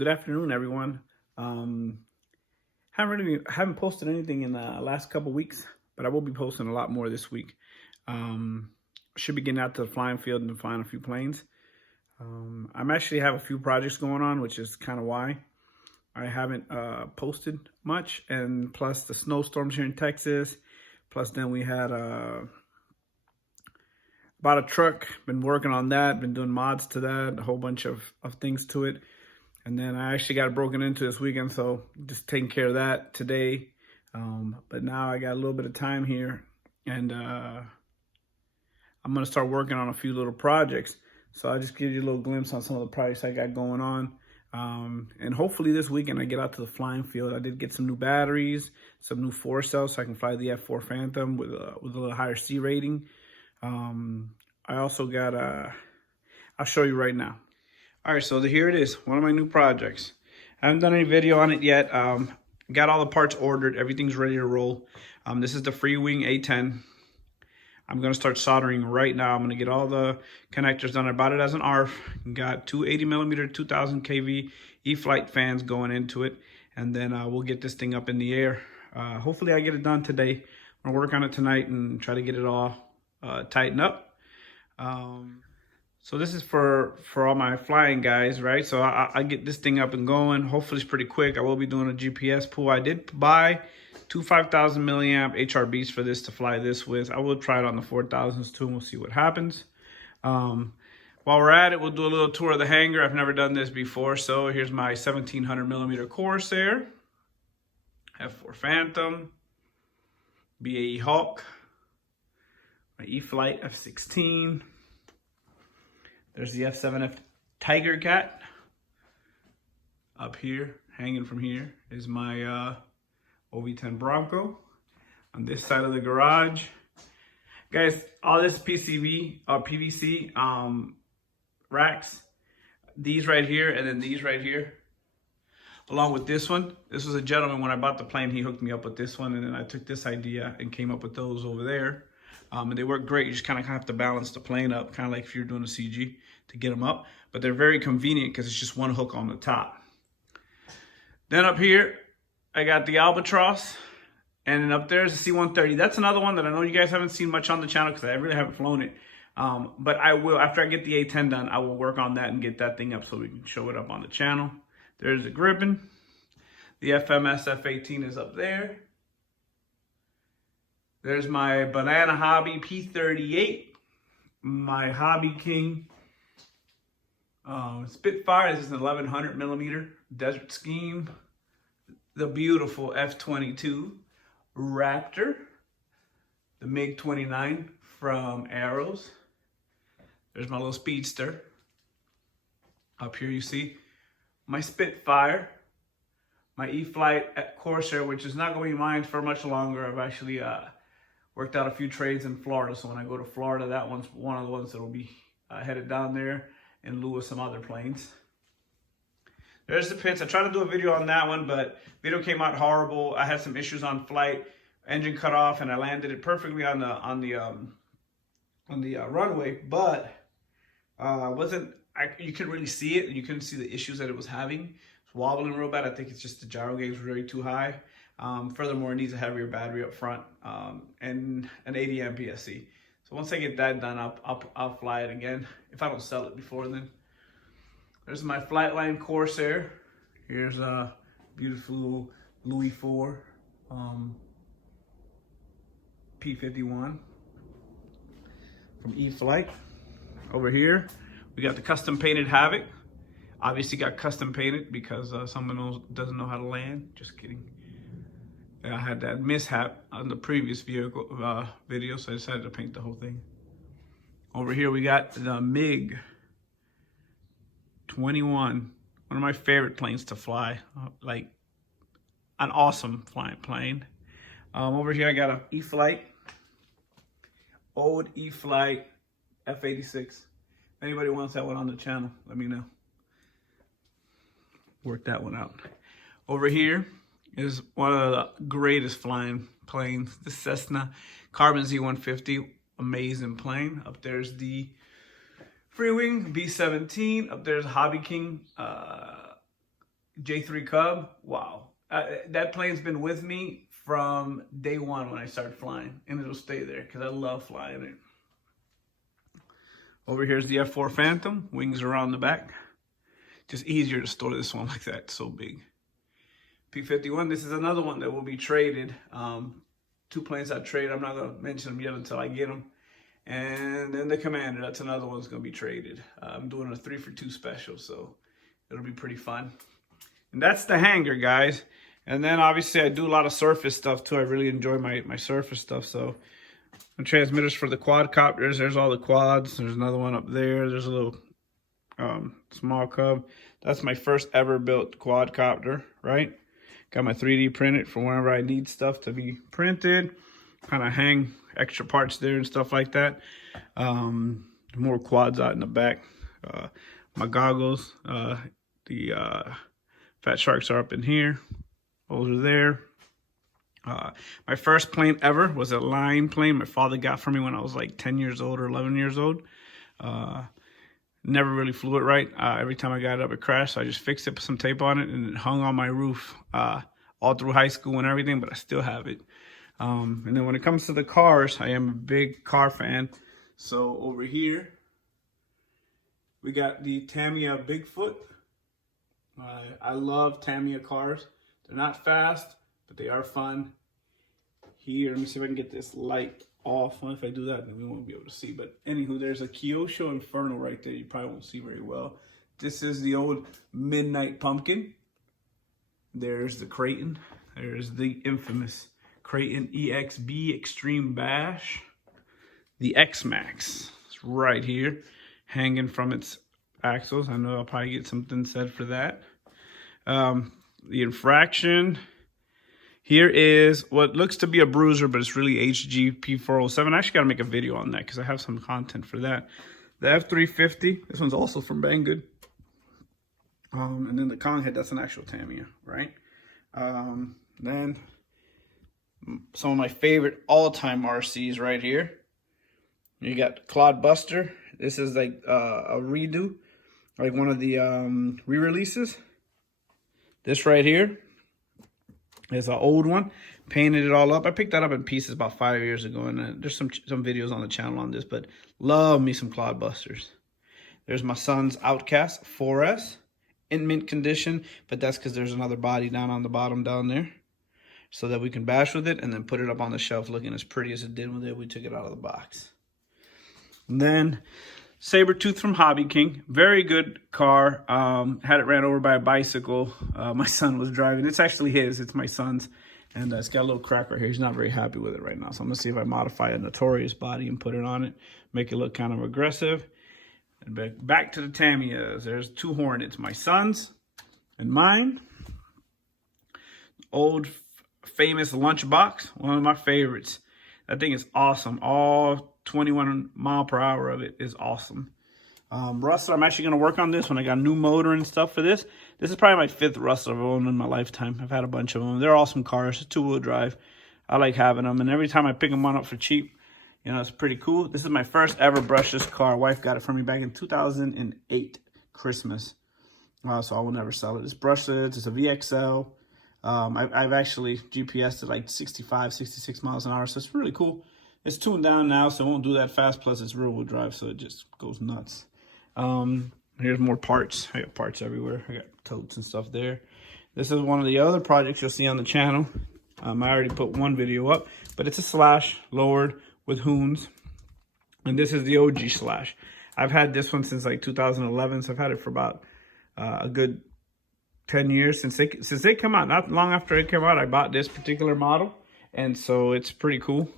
Good afternoon, everyone. Haven't posted anything in the last couple weeks, but I will be posting a lot more this week. Should be getting out to the flying field and flying a few planes. I'm actually have a few projects going on, which is kind of why I haven't posted much. And plus the snowstorms here in Texas. Plus then we had bought a truck, been working on that, been doing mods to that, a whole bunch of things to it. And then I actually got it broken into this weekend, so just taking care of that today. But now I got a little bit of time here, and I'm going to start working on a few little projects. So I'll just give you a little glimpse on some of the projects I got going on. And hopefully this weekend I get out to the flying field. I did get some new batteries, some new 4 cells, so I can fly the F4 Phantom with a little higher C rating. I also got I'll show you right now. All right, so here it is, one of my new projects. I haven't done any video on it yet. Got all the parts ordered, everything's ready to roll. This is the Freewing A10. I'm gonna start soldering right now. I'm gonna get all the connectors done. I bought it as an ARF. Got two 80mm 2000 kV E-Flight fans going into it. And then we'll get this thing up in the air. Hopefully I get it done today. I'm gonna work on it tonight and try to get it all tightened up. So this is for all my flying guys, right? So I get this thing up and going. Hopefully it's pretty quick. I will be doing a GPS pool. I did buy two 5,000 milliamp HRBs for this to fly this with. I will try it on the 4,000s too, and we'll see what happens. While we're at it, we'll do a little tour of the hangar. I've never done this before. So here's my 1700mm Corsair, F4 Phantom, BAE Hawk, my E-Flight F-16. There's the F7F Tiger Cat. Up here, hanging from here, is my OV10 Bronco. On this side of the garage, guys, all this PVC racks, these right here, and then these right here, along with this one. This was a gentleman, when I bought the plane, he hooked me up with this one, and then I took this idea and came up with those over there. And they work great. You just kind of have to balance the plane up, kind of like if you're doing a CG to get them up. But they're very convenient because it's just one hook on the top. Then up here, I got the Albatross. And then up there's the C-130. That's another one that I know you guys haven't seen much on the channel because I really haven't flown it. But I will, after I get the A10 done, I will work on that and get that thing up so we can show it up on the channel. There's the Griffin. The FMS F-18 is up there. There's my Banana Hobby P38, my Hobby King Spitfire. This is an 1100mm Desert Scheme. The beautiful F-22 Raptor. The MiG-29 from Arrows. There's my little Speedster. Up here you see my Spitfire. My E-Flight Corsair, which is not going to be mine for much longer. I've actually worked out a few trades in Florida, so when I go to Florida, that one's one of the ones that will be headed down there in lieu of some other planes. There's the pits. I tried to do a video on that one, but video came out horrible. I had some issues on flight, engine cut off, and I landed it perfectly on the runway, but you couldn't really see it, and you couldn't see the issues that it was having. It's wobbling real bad. I think it's just the gyro gauge was very too high. Furthermore, it needs a heavier battery up front and an 80 amp PSC. So once I get that done, I'll fly it again if I don't sell it before then. There's my Flightline Corsair. Here's a beautiful Louis IV P51 from E-Flight. Over here, we got the custom painted Havoc. Obviously got custom painted because someone doesn't know how to land. Just kidding. I had that mishap on the previous video, so I decided to paint the whole thing. Over here we got the MiG-21, one of my favorite planes to fly, like an awesome flying plane. Over here I got an E-Flight, old E-Flight F-86. If anybody wants that one on the channel, let me know. Work that one out. Over here is one of the greatest flying planes, the Cessna Carbon Z150, amazing plane. Up there's the Freewing B-17. Up there's Hobby King J3 Cub. Wow. That plane's been with me from day one when I started flying, and it'll stay there because I love flying it. Over here's the F4 Phantom, wings around the back. Just easier to store this one like that, it's so big. P-51, this is another one that will be traded. Two planes I trade, I'm not gonna mention them yet until I get them. And then the Commander, that's another one's gonna be traded. I'm doing a 3-for-2 special, so it'll be pretty fun. And that's the Hangar, guys. And then obviously I do a lot of surface stuff too. I really enjoy my surface stuff. So the transmitters for the quadcopters, there's all the quads. There's another one up there. There's a little small Cub. That's my first ever built quadcopter, right? Got my 3D printed for whenever I need stuff to be printed. Kind of hang extra parts there and stuff like that. More quads out in the back. My goggles, the Fat Sharks are up in here. Those are there. My first plane ever was a line plane my father got for me when I was like 10 years old or 11 years old. Never really flew it right. Every time I got it up, it crashed. So I just fixed it, put some tape on it, and it hung on my roof all through high school and everything, but I still have it. And then when it comes to the cars, I am a big car fan. So over here, we got the Tamiya Bigfoot. I love Tamiya cars. They're not fast, but they are fun. Here, let me see if I can get this light off. Well, if I do that, then we won't be able to see. But anywho, there's a Kyosho Inferno right there. You probably won't see very well. This is the old Midnight Pumpkin. There's the Creighton. There's the infamous Creighton EXB Extreme Bash. The X-Max. It's right here, hanging from its axles. I know I'll probably get something said for that. The Infraction. Here is what looks to be a bruiser, but it's really HG P407. I actually got to make a video on that because I have some content for that. The F350. This one's also from Banggood. And then the Kong head, that's an actual Tamiya, right? Then some of my favorite all-time RCs right here. You got Clod Buster. This is like a redo, like one of the re-releases. This right here is an old one. Painted it all up. I picked that up in pieces about 5 years ago, and there's some videos on the channel on this, but love me some Clod Busters. There's my son's Outcast 4S in mint condition, but that's because there's another body down on the bottom down there, so that we can bash with it and then put it up on the shelf looking as pretty as it did when we took it out of the box. And then Sabertooth from Hobby King, very good car. Had it ran over by a bicycle. My son was driving. It's actually his. It's my son's, and it's got a little crack right here. He's not very happy with it right now. So I'm gonna see if I modify a Notorious body and put it on it, make it look kind of aggressive. And back to the Tamiyas. There's two Hornets, my son's and mine. Old famous lunchbox, one of my favorites. That thing is awesome. All 21 mile per hour of it is awesome. Rustler, I'm actually going to work on this when I got a new motor and stuff for this. This is probably my 5th Rustler I've owned in my lifetime. I've had a bunch of them. They're awesome cars, 2-wheel drive. I like having them, and every time I pick them up for cheap, you know, it's pretty cool. This is my first ever brushless car. Wife got it for me back in 2008, Christmas. So I will never sell it. It's brushless. It's a VXL. I've actually GPS'd at like 65, 66 miles an hour, so it's really cool. It's tuned down now, so it won't do that fast. Plus, it's rear-wheel drive, so it just goes nuts. Here's more parts. I got parts everywhere. I got totes and stuff there. This is one of the other projects you'll see on the channel. I already put one video up, but it's a Slash lowered with Hoons. And this is the OG Slash. I've had this one since like 2011, so I've had it for about a good 10 years since they come out. Not long after it came out, I bought this particular model, and so it's pretty cool.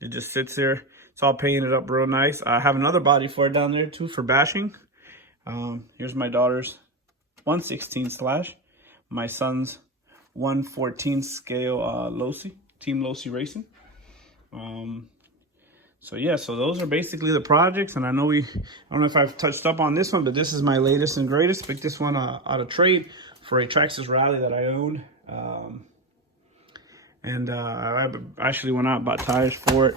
It just sits there. It's all painted up real nice. I have another body for it down there too for bashing. Here's my daughter's 1/16 Slash, my son's 1/14 scale Losi, Team Losi Racing. So yeah, so those are basically the projects, and I don't know if I've touched up on this one, but this is my latest and greatest. Picked this one out of trade for a Traxxas Rally that I owned. I actually went out and bought tires for it.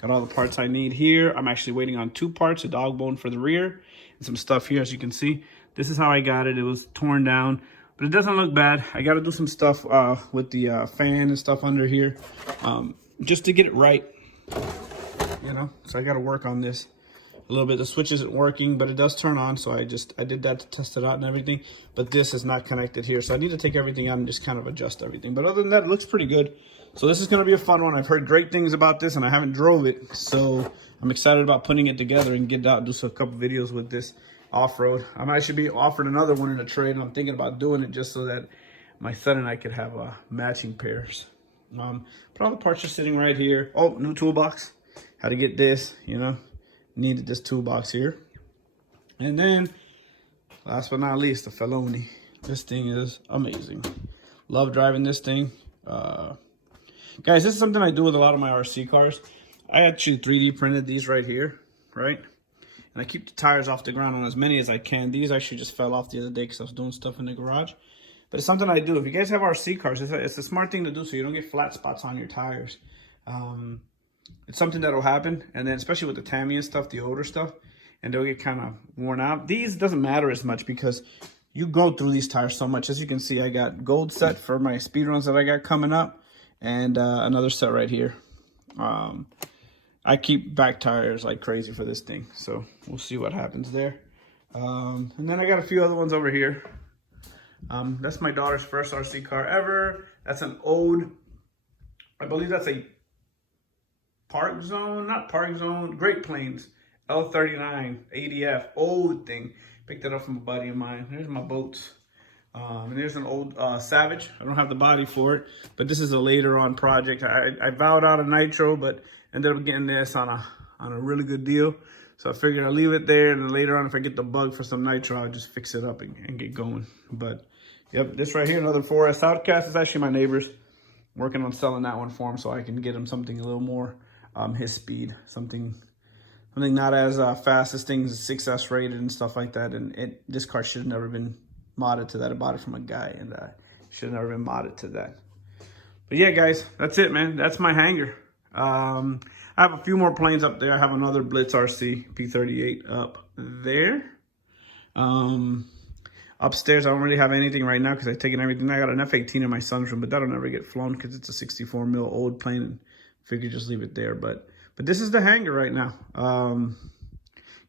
Got all the parts I need here. I'm actually waiting on 2 parts, a dog bone for the rear, and some stuff here, as you can see. This is how I got it. It was torn down, but it doesn't look bad. I got to do some stuff with the fan and stuff under here, just to get it right, you know. So I got to work on this a little bit. The switch isn't working, but it does turn on, so I did that to test it out and everything. But this is not connected here, so I need to take everything out and just kind of adjust everything. But other than that, it looks pretty good. So this is going to be a fun one. I've heard great things about this, and I haven't drove it, so I'm excited about putting it together and get out and do a couple videos with this off-road. I might should be offered another one in a trade, and I'm thinking about doing it just so that my son and I could have matching pairs. But all the parts are sitting right here. Oh, new toolbox. How to get this, you know. Needed this toolbox here. And then, last but not least, the Feloni. This thing is amazing. Love driving this thing. Guys, this is something I do with a lot of my RC cars. I actually 3D printed these right here, right? And I keep the tires off the ground on as many as I can. These actually just fell off the other day because I was doing stuff in the garage. But it's something I do. If you guys have RC cars, it's a smart thing to do so you don't get flat spots on your tires. It's something that'll happen, and then especially with the Tamiya stuff, the older stuff, and they'll get kind of worn out. These doesn't matter as much because you go through these tires so much. As you can see, I got gold set for my speed runs that I got coming up, and another set right here. I keep back tires like crazy for this thing, so we'll see what happens there. And then I got a few other ones over here. That's my daughter's first RC car ever. That's an old, I believe that's a Park Zone, not Park Zone, Great Plains L39 ADF, old thing. Picked it up from a buddy of mine. There's my boats. And there's an old Savage. I don't have the body for it, but this is a later on project. I vowed out a nitro, but ended up getting this on a really good deal. So I figured I'll leave it there, and then later on, if I get the bug for some nitro, I'll just fix it up and get going. But yep, this right here, another 4S Outcast. Is actually my neighbor's. Working on selling that one for him so I can get him something a little more his speed, something not as fast as things 6S rated and stuff like that. And this car should have never been modded to that. I bought it from a guy, and should have never been modded to that. But yeah, guys, that's it, man. That's my hangar. I have a few more planes up there. I have another Blitz RC P38 up there. Upstairs, I don't really have anything right now because I've taken everything. I got an F-18 in my son's room, but that'll never get flown because it's a 64 mil old plane, and figured just leave it there. But this is the hangar right now.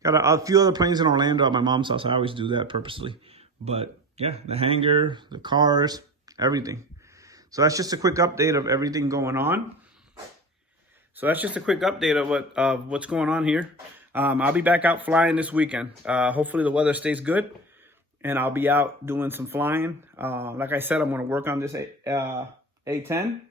Got a few other planes in Orlando at my mom's house. I always do that purposely. But yeah, the hangar, the cars, everything. So that's just a quick update of everything going on. So that's just a quick update of what's going on here. I'll be back out flying this weekend. Hopefully the weather stays good, and I'll be out doing some flying. Like I said, I'm going to work on this A10.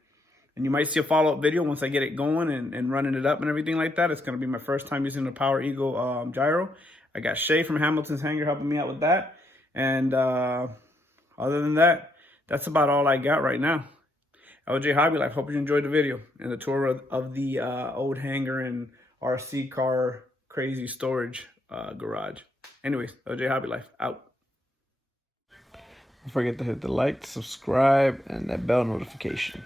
And you might see a follow-up video once I get it going and running it up and everything like that. It's going to be my first time using the Power Eagle gyro. I got Shay from Hamilton's Hangar helping me out with that. And other than that, that's about all I got right now. LJ Hobby Life, hope you enjoyed the video and the tour of the old hangar and RC car crazy storage garage. Anyways, LJ Hobby Life, out. Don't forget to hit the like, subscribe, and that bell notification.